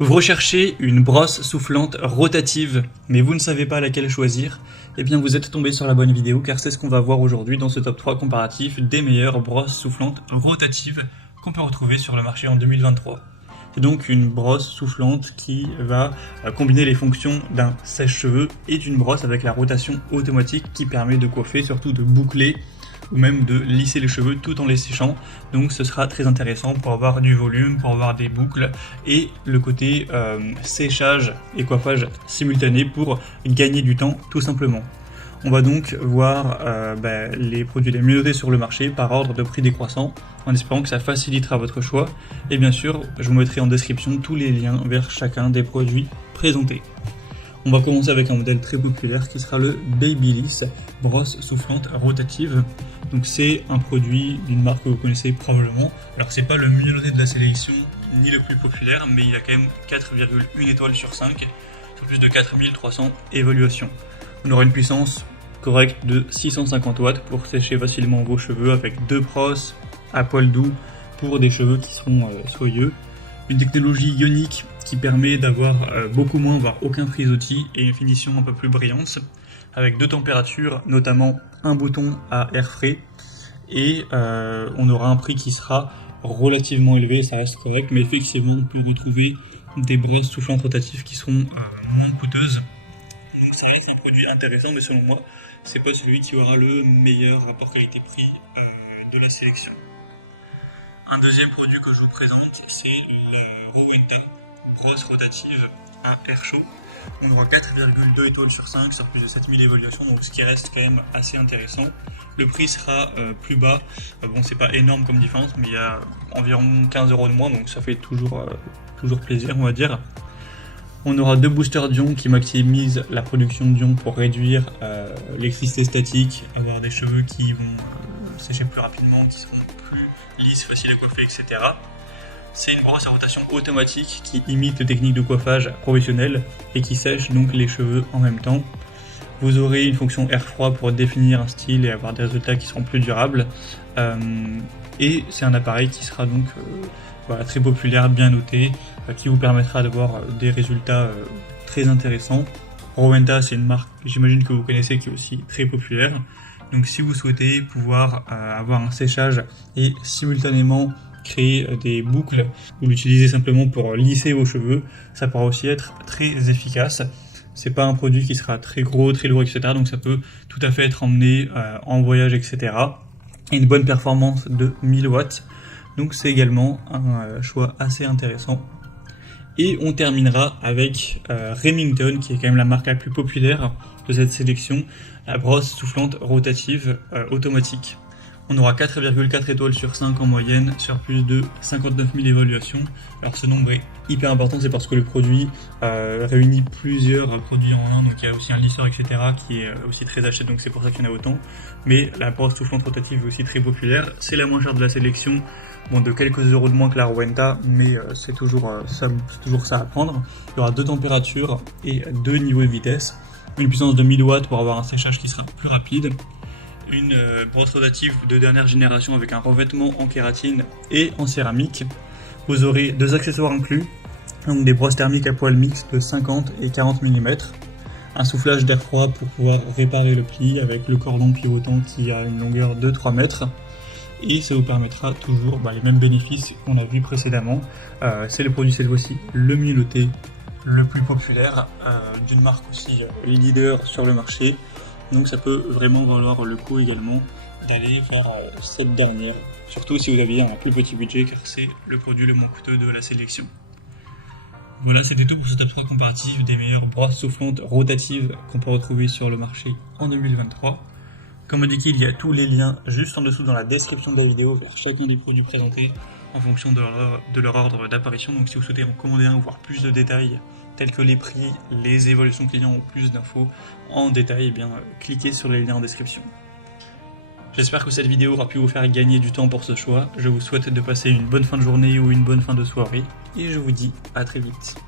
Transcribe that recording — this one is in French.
Vous recherchez une brosse soufflante rotative, mais vous ne savez pas laquelle choisir? Eh bien vous êtes tombé sur la bonne vidéo car c'est ce qu'on va voir aujourd'hui dans ce top 3 comparatif des meilleures brosses soufflantes rotatives qu'on peut retrouver sur le marché en 2023. C'est donc une brosse soufflante qui va combiner les fonctions d'un sèche-cheveux et d'une brosse avec la rotation automatique qui permet de coiffer, surtout de boucler ou même de lisser les cheveux tout en les séchant. Donc ce sera très intéressant pour avoir du volume, pour avoir des boucles et le côté séchage et coiffage simultané pour gagner du temps tout simplement. On va donc voir les produits les mieux notés sur le marché par ordre de prix décroissant en espérant que ça facilitera votre choix et bien sûr je vous mettrai en description tous les liens vers chacun des produits présentés. On va commencer avec un modèle très populaire qui sera le Babyliss brosse soufflante rotative. Donc c'est un produit d'une marque que vous connaissez probablement. Alors c'est pas le mieux noté de la sélection ni le plus populaire, mais il a quand même 4,1 étoiles sur 5 sur plus de 4300 évaluations. On aura une puissance correcte de 650 watts pour sécher facilement vos cheveux avec deux brosses à poil doux pour des cheveux qui sont soyeux. Une technologie ionique qui permet d'avoir beaucoup moins, voire aucun frisottis et une finition un peu plus brillante, avec deux températures, notamment un bouton à air frais, et on aura un prix qui sera relativement élevé, ça reste correct, mais effectivement on peut retrouver des brosses soufflantes rotatives qui seront moins coûteuses. Donc ça reste un produit intéressant, mais selon moi, c'est pas celui qui aura le meilleur rapport qualité-prix de la sélection. Un deuxième produit que je vous présente, c'est le Rowenta brosse rotative à air chaud. On aura 4,2 étoiles sur 5 sur plus de 7000 évaluations, donc ce qui reste quand même assez intéressant. Le prix sera plus bas, bon c'est pas énorme comme différence, mais il y a environ 15 € de moins, donc ça fait toujours plaisir on va dire. On aura deux boosters d'ions qui maximisent la production d'ions pour réduire l'électricité statique, avoir des cheveux qui vont sécher plus rapidement, qui seront plus lisses, faciles à coiffer, etc. C'est une brosse à rotation automatique qui imite les techniques de coiffage professionnelles et qui sèche donc les cheveux en même temps. Vous aurez une fonction air froid pour définir un style et avoir des résultats qui seront plus durables. Et c'est un appareil qui sera donc très populaire, bien noté, qui vous permettra d'avoir des résultats très intéressants. Rowenta, c'est une marque, j'imagine que vous connaissez, qui est aussi très populaire. Donc si vous souhaitez pouvoir avoir un séchage et simultanément créer des boucles, vous l'utilisez simplement pour lisser vos cheveux, ça pourra aussi être très efficace. C'est pas un produit qui sera très gros, très lourd, etc. Donc ça peut tout à fait être emmené en voyage, etc. Et une bonne performance de 1000 watts. Donc c'est également un choix assez intéressant. Et on terminera avec Remington, qui est quand même la marque la plus populaire de cette sélection, la brosse soufflante rotative automatique. On aura 4,4 étoiles sur 5 en moyenne sur plus de 59 000 évaluations. Alors ce nombre est hyper important, c'est parce que le produit réunit plusieurs produits en un, donc il y a aussi un lisseur, etc. qui est aussi très acheté, donc c'est pour ça qu'il y en a autant. Mais la brosse soufflante rotative est aussi très populaire, c'est la moins chère de la sélection, bon, de quelques euros de moins que la Rowenta, mais c'est toujours ça à prendre. Il y aura deux températures et deux niveaux de vitesse, une puissance de 1000 watts pour avoir un séchage qui sera plus rapide, une brosse rotative de dernière génération avec un revêtement en kératine et en céramique. Vous aurez deux accessoires inclus, donc des brosses thermiques à poil mixte de 50 et 40 mm, un soufflage d'air froid pour pouvoir réparer le pli avec le cordon pivotant qui a une longueur de 3 mètres, et ça vous permettra toujours les mêmes bénéfices qu'on a vu précédemment. C'est le produit cette fois-ci le mieux noté, le plus populaire, d'une marque aussi leader sur le marché. Donc ça peut vraiment valoir le coup également d'aller vers cette dernière, surtout si vous aviez un plus petit budget, car c'est le produit le moins coûteux de la sélection. Voilà, c'était tout pour ce top 3 comparatif des meilleures brosses soufflantes rotatives qu'on peut retrouver sur le marché en 2023. Comme indiqué, il y a tous les liens juste en dessous dans la description de la vidéo vers chacun des produits présentés en fonction de leur ordre d'apparition. Donc si vous souhaitez en commander un ou voir plus de détails tels que les prix, les évolutions clients ou plus d'infos en détail, cliquez sur les liens en description. J'espère que cette vidéo aura pu vous faire gagner du temps pour ce choix. Je vous souhaite de passer une bonne fin de journée ou une bonne fin de soirée et je vous dis à très vite.